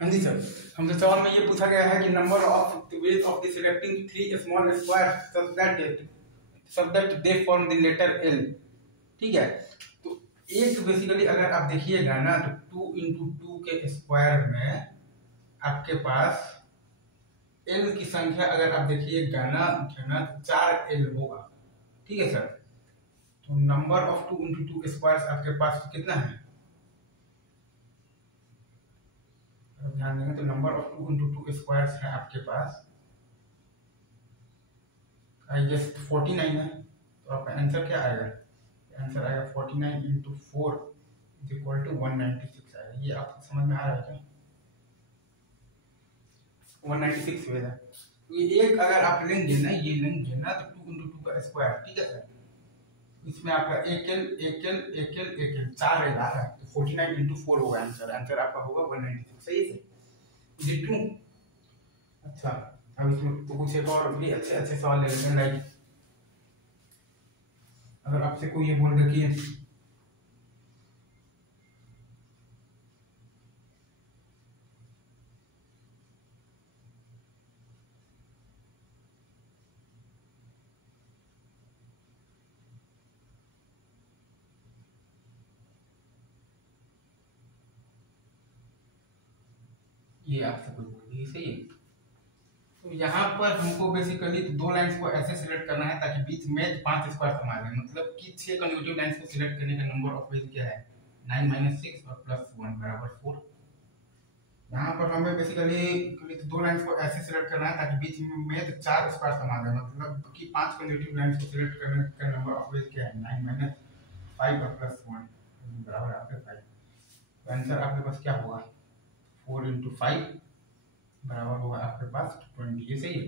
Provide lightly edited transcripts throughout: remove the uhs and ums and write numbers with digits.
हाँ जी सर, हमसे सवाल में ये पूछा गया है कि number of ways of the selecting three small square such that they form the letter L. ठीक है, तो एक बेसिकली अगर आप देखिएगा ना तो 2 × 2 के स्क्वायर में आपके पास एल की संख्या अगर आप देखिएगा ना तो 4 एल होगा। ठीक है सर, तो नंबर ऑफ 2 × 2 स्क्वायर आपके पास कितना है? ध्यान देंगे तो नंबर ऑफ 2 × 2 स्क्वायर है आपके पास, आई गेस 49 है। तो आपका आंसर क्या आएगा? आंसर आएगा 49 × 4 = 196 आएगा। ये आपको समझ में आ रहा है क्या? 196 हुआ था। ये एक अगर आप लेंगे ना, ये लेंगे ना तो 2 × 2 का स्क्वायर। ठीक है सर, इसमें आपका एक एल 4 एल आ रहा है, तो 49 × 4 होगा आंसर। आंसर आपका होगा 196। सही है जी टू। अच्छा, अब इसमें तो कुछ एक और भी अच्छे अच्छे सवाल ले लेते हैं। लाइक अगर आपसे कोई ये बोल दे कि ये आपसे कोई बोल दे, सही है, तो यहाँ पर हमको बेसिकली तो दो लाइंस को ऐसे सिलेक्ट करना है ताकि बीच में 5 स्क्वायर समा जाए। मतलब कि 6 कंसेक्यूटिव लाइंस को सिलेक्ट करने का नंबर ऑफ वेज क्या है? 9 - 6 और +1 = 4। यहाँ पर हमें बेसिकली तो दो लाइंस को ऐसे सिलेक्ट करना है ताकि बीच में 4 स्क्वायर समा जाए। मतलब कि 5 कंसेक्यूटिव लाइंस को सिलेक्ट करने का नंबर ऑफ वेज क्या है? 9 - 5 और +1 = 5। तो आंसर आपके पास क्या होगा? 4 × 5 बराबर होगा आपके पास 20। ये सही है।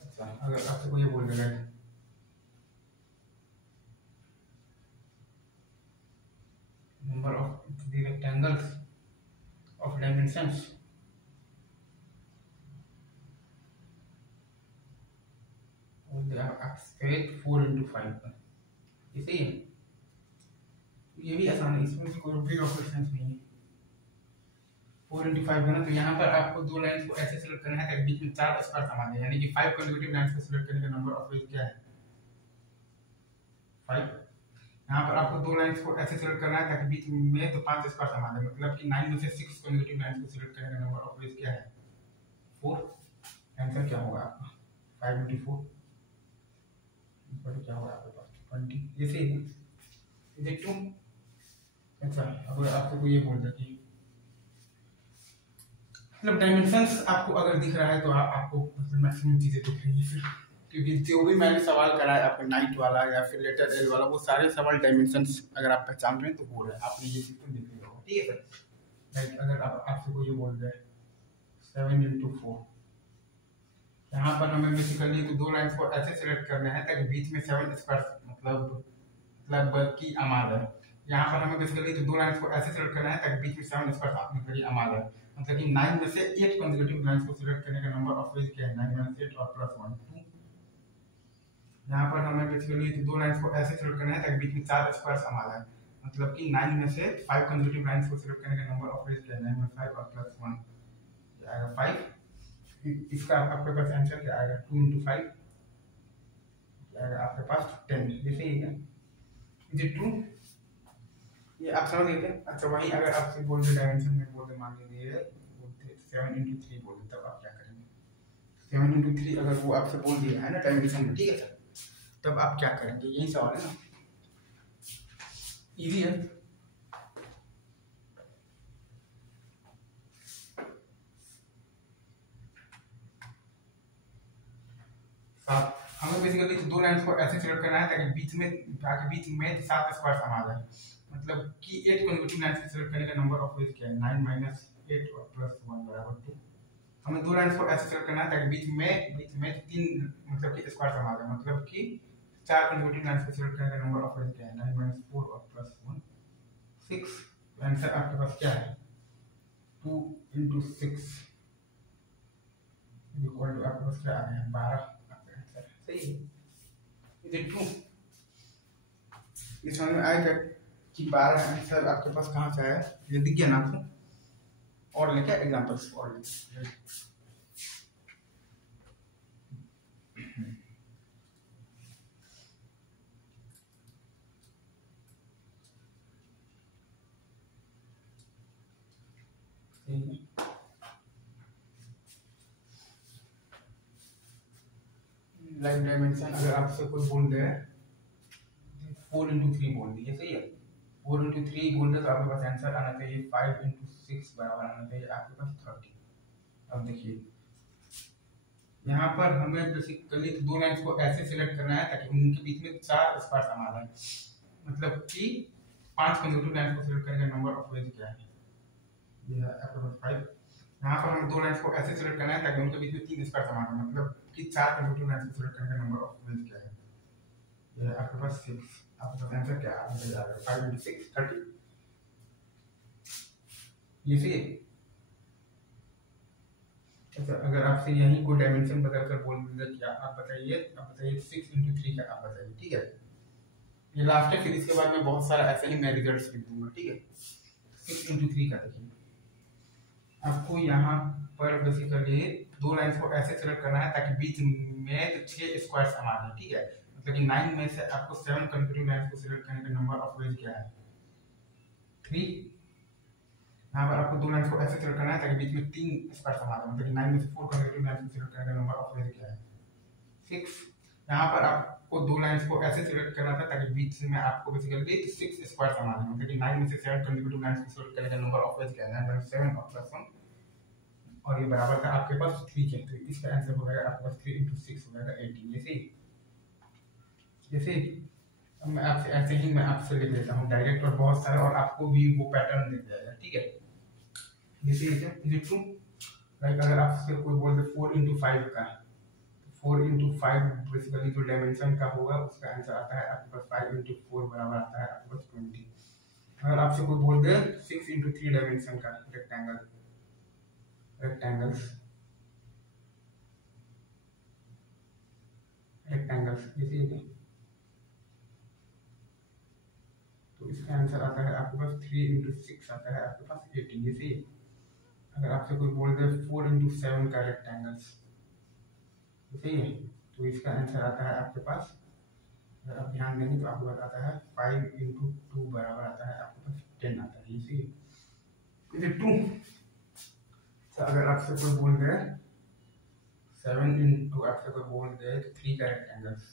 अच्छा, अगर आपसे कोई ये बोल देगा number of the rectangles of dimensions straight 4 × 5, ये सही है। ये भी आसान है, इसमें कोई भी क्वेश्चन नहीं है। 4 × 5 है ना, तो यहाँ पर आपको दो लाइंस को ऐसे सिलेक्ट करना है ताकि बीच में 4 स्क्वायर समा जाए। यानी कि 5 कंसेक्यूटिव लाइंस को सिलेक्ट करने का नंबर ऑफ वेज क्या है? 5। यहाँ पर आपको दो लाइंस को ऐसे सिलेक्ट करना है ताकि बीच में तो 5 स्क्वायर समा जाए। मतलब कि 9 में से 6 कंसेक्यूटिव लाइंस को सिलेक्ट करने का नंबर ऑफ वेज क्या है? 4। आंसर क्या होगा आपका? 5 × 4 क्या होगा आपके पास? 20। ये सही है। देख टू। अच्छा, अब आपसे कोई ये बोल दे कि मतलब डायमेंशंस आपको अगर दिख रहा है तो आपको मतलब मैक्सिमम चीजें दिख रही है फिर, क्योंकि जो भी मैंने सवाल करा है आपका नाइट वाला या फिर लेटर एल वाला, वो सारे सवाल डायमेंशंस अगर आप पहचान रहे हैं तो हो रहा है। आपने ये चीज तो देख लिया होगा। ठीक है सर, लाइक अगर आपसे कोई ये बोल जाए 7 × 4, यहाँ पर हमें बेसिकली तो दो लाइंस को ऐसे सिलेक्ट करना है ताकि बीच में 7 स्क्वायर मतलब की अमाद है। यहाँ पर हमें बेसिकली तो दो लाइंस को ऐसे सिलेक्ट करना है ताकि बीच में 7 स्क्वायर की अमाद है। मतलब कि 9 में से 8 कंसेक्यूटिव लाइंस को सिलेक्ट करने का नंबर ऑफ वेज क्या है? 9 - 8 और +1 2। यहाँ पर हमें बेसिकली तो दो लाइंस को ऐसे सिलेक्ट करना है ताकि बीच में 4 स्क्वायर समा जाए। मतलब कि 9 में से 5 कंसेक्यूटिव लाइंस को सिलेक्ट करने का नंबर ऑफ वेज क्या है? 9 - 5 और +1 आएगा 5। इसका आपके पास आंसर क्या आएगा? 2 × 5 आएगा आपके पास 10। ये सही है। ये ट्रू, ये आप समझ गए क्या? अच्छा, वही अगर आपसे बोल दे डायमेंशन में बोल दे, मान लीजिए 7 × 3 बोल दे, तब आप क्या करेंगे? 7 × 3 अगर वो आपसे बोल दिया है ना डायमेंशन में, ठीक है सर, तब आप क्या करेंगे? यही सवाल है ना, इजी है। हमें बेसिकली दो लाइंस को ऐसे सिलेक्ट करना है ताकि बीच में 7 स्क्वायर समा जाए। मतलब कि 8 कंसेक्यूटिव लाइंस को सिलेक्ट करने का नंबर ऑफ वेज क्या है? 9 - 8 और +1 = 2। हमें दो लाइंस को ऐसे सिलेक्ट करना है ताकि बीच में 3 मतलब कि स्क्वायर समा जाए। मतलब कि 4 कंसेक्यूटिव लाइंस को सिलेक्ट करने का नंबर ऑफ वेज क्या है? 9 - 4 और +1 6। आंसर आपके पास क्या है? 2 × 6 आपके पास क्या आ गया? 12। सही है। देखो ये समझ में आएगा कि 12 आंसर आपके पास कहाँ से आया? ये दिख गया ना आपको? और लेके एग्जांपल्स और लेके लाइफ डायमेंशन अगर आपसे कोई बोल दे 4 into 3 बोल दिए, सही है। 4 into 3 बोल दे तो आपके पास आंसर आना चाहिए 5 into 6 बराबर आना चाहिए आपके पास 30। अब देखिए यहाँ पर हमें बेसिकली दो लाइन्स को ऐसे सिलेक्ट करना है ताकि उनके बीच में 4 स्क्वायर समा जाए, मतलब कि 5 कंसेक्यूटिव लाइन्स को सिलेक्ट करने का नंबर ऑफ वेज क्या है, ये है आपके पास 5। यहाँ पर हमें दो लाइन्स को ऐसे सिलेक्ट करना है ताकि उनके बीच में 3 स्क्वायर समा जाए, मतलब कि 4 कंसेक्यूटिव लाइन्स को सिलेक्ट करने का नंबर ऑफ वेज क्या है, ये है आपके पास 6। आपके पास आंसर क्या आ जाएगा 5 into 6 30। ये सही है। अच्छा अगर आपसे यही कोई डायमेंशन बदलकर बोल दिया क्या आप बताइए, 6 into 3 का आप बताइए, ठीक है। ये लास्ट है, फिर इसके बाद में बहुत सारा ऐसे ही मैं रिजल्ट्स लिख दूंगा, ठीक है। 6 into 3 का देखिए आपको यहाँ पर बेसिकली दो लाइन्स को ऐसे सिलेक्ट करना है ताकि बीच में 6 स्क्वायर समा जाए, ठीक है। मतलब कि 9 में से आपको 7 कंसेक्यूटिव लाइन्स को सिलेक्ट करने का नंबर ऑफ वेज क्या है 3। यहाँ पर आपको दो लाइन्स को ऐसे सिलेक्ट करना है ताकि बीच में 3 स्क्वायर समा जाए, मतलब कि 9 में से 4 कंसेक्यूटिव लाइन्स को सिलेक्ट करने का नंबर ऑफ वेज क्या है 6। यहाँ पर आपको दो लाइन्स को ऐसे सिलेक्ट करना था ताकि बीच में आपको बेसिकली 6 स्क्वायर समा जाए, मतलब कि 9 में से 7 कंसेक्यूटिव लाइन्स को सिलेक्ट करने का नंबर ऑफ वेज क्या है 7 और +1, और ये बराबर था आपके पास 3 के, तो इसका आंसर हो जाएगा आपके पास 3 into 6 हो जाएगा 18। जैसे अब मैं आपसे ऐसे ही मैं आपसे लिख देता हूँ डायरेक्ट और बहुत सारे, और आपको भी वो पैटर्न दिख जाएगा, ठीक है। जैसे इज इट ट्रू, लाइक अगर आपसे कोई बोल दे 4 into 5 का, 4 into 5 बेसिकली जो डायमेंशन का होगा उसका आंसर आता है आपके पास 5 into 4 बराबर आता है आपके पास 20। अगर आपसे कोई बोल दे 6 into 3 डायमेंशन का रेक्टेंगल्स जैसे, तो इसका आंसर आता है आपके पास 3 into 6 आता है आपके पास 18। जैसे अगर आपसे कोई बोल दे 4 into 7 का रेक्टेंगल्स, सही है, तो इसका आंसर आता है आपके पास, अगर आप ध्यान देंगे तो आपके पास आता है 5 into 2 बराबर आता है आपके पास 10 आता है। इसी इज इट ट्रू। अगर आपसे कोई बोल दे 7 into, आपसे कोई बोल दे 3 का रेक्टेंगल्स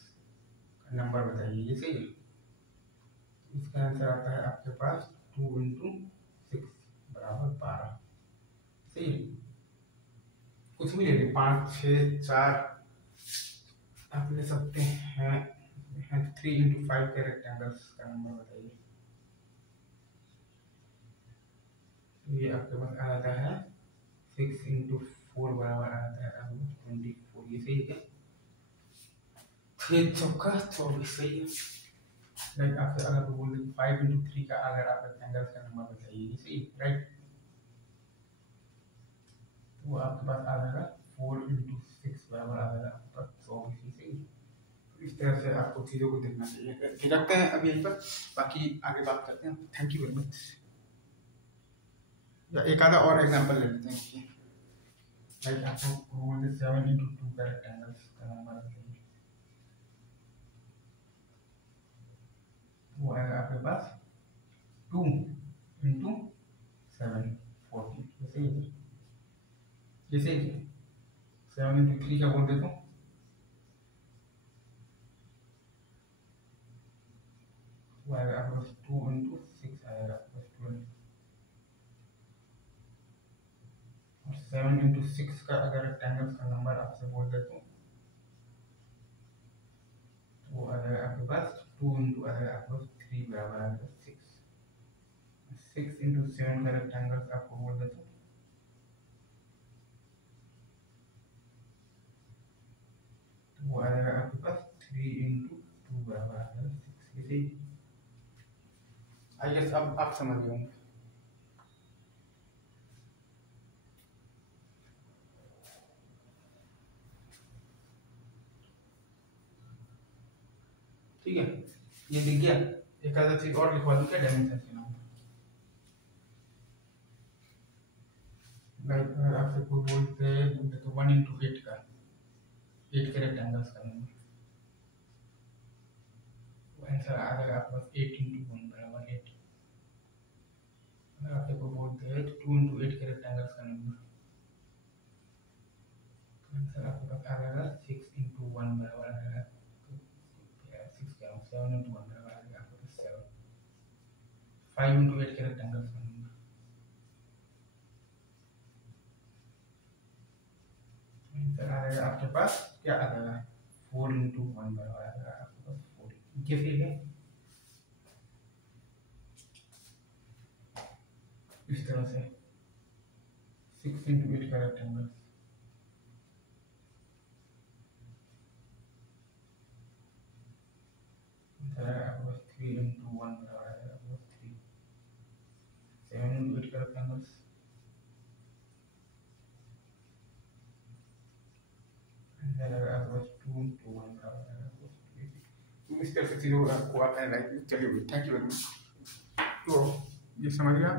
का नंबर बताइए, ये सही है, इसका आंसर आता है आपके पास 2 into 6 बराबर 12। सही है, कुछ भी ले लें 5 6 4 आप ले सकते हैं। 3 into 5 के रेक्टेंगल्स का नंबर बताइए, ये आपके पास आ जाता है 6 into 4 बराबर आता है आपको 24। ये सही है क्या, 6 चौका 24 सही है। लाइक आपसे अगर बोल दे 5 into 3 का अगर आप रेक्टेंगल्स का नंबर बताइए, ये सही राइट, वो आपके पास आ जाएगा 4 into 6 बराबर आ जाएगा आपके पास 24। सही, इस तरह से आपको चीज़ों को देखना चाहिए। रखते हैं अभी यहीं पर, बाकी आगे बात करते हैं। Thank you very much. या एक आधा और एग्जांपल ले लेते हैं, लाइक आपको बोल दे 7 into 2 का रेक्टेंगल्स का नंबर बताइए, वो आएगा आपके पास 2 into 7 40। जैसे 7 into 3 का बोल दे तो वो आएगा आपके पास 2 into 6 आएगा आपके पास 12, और 7 into 6 का अगर रेक्टेंगल्स का नंबर आपसे बोल दे तो वो आ जाएगा आपके पास 2 into आ जाएगा आपके पास 3 बराबर आ जाएगा 6। 6 into 7 का रेक्टेंगल्स आपको बोल दे तो वो आ जाएगा आपके पास 3 into 2 बराबर आ जाएगा 6। इसे आई गेस अब आप समझ गए होंगे। ठीक है, ये दिख गया। एक आधा चीज और लिखवा दूं क्या डायमेंशन के नाम पर, लाइक अगर आपसे कोई बोलते बोलते तो 1 into 8 का 8 के रेक्टेंगल्स का नंबर, आंसर आ जाएगा आपके पास 8 into 1 बराबर 8। अगर आपसे कोई बोलते हैं तो 2 into 8 के रेक्टेंगल्स का नंबर, आंसर आपके पास आ जाएगा 6 into 1 बराबर आ जाएगा 6 क्या 7 into 1 बराबर आ जाएगा आपके पास 7। 5 into 8 के रेक्टेंगल्स का नंबर, आंसर आ जाएगा आपके पास क्या आ जाएगा 4 into 1 बराबर आ जाएगा आपके पास 4। ये ठीक है। इस तरह से 6 into 8 का रेक्टेंगल, आपके पास 3 into 1 बराबर आ जाएगा आपके पास 3। 7 into 8 का रेक्टेंगल्स, आपके पास 2 into 1 बराबर आ जाएगा आपके पास 2। इस तरह से चीज़ों आपको आता है लाइफ में। चलिए थैंक यू वेरी मच। तो ये समझ गया।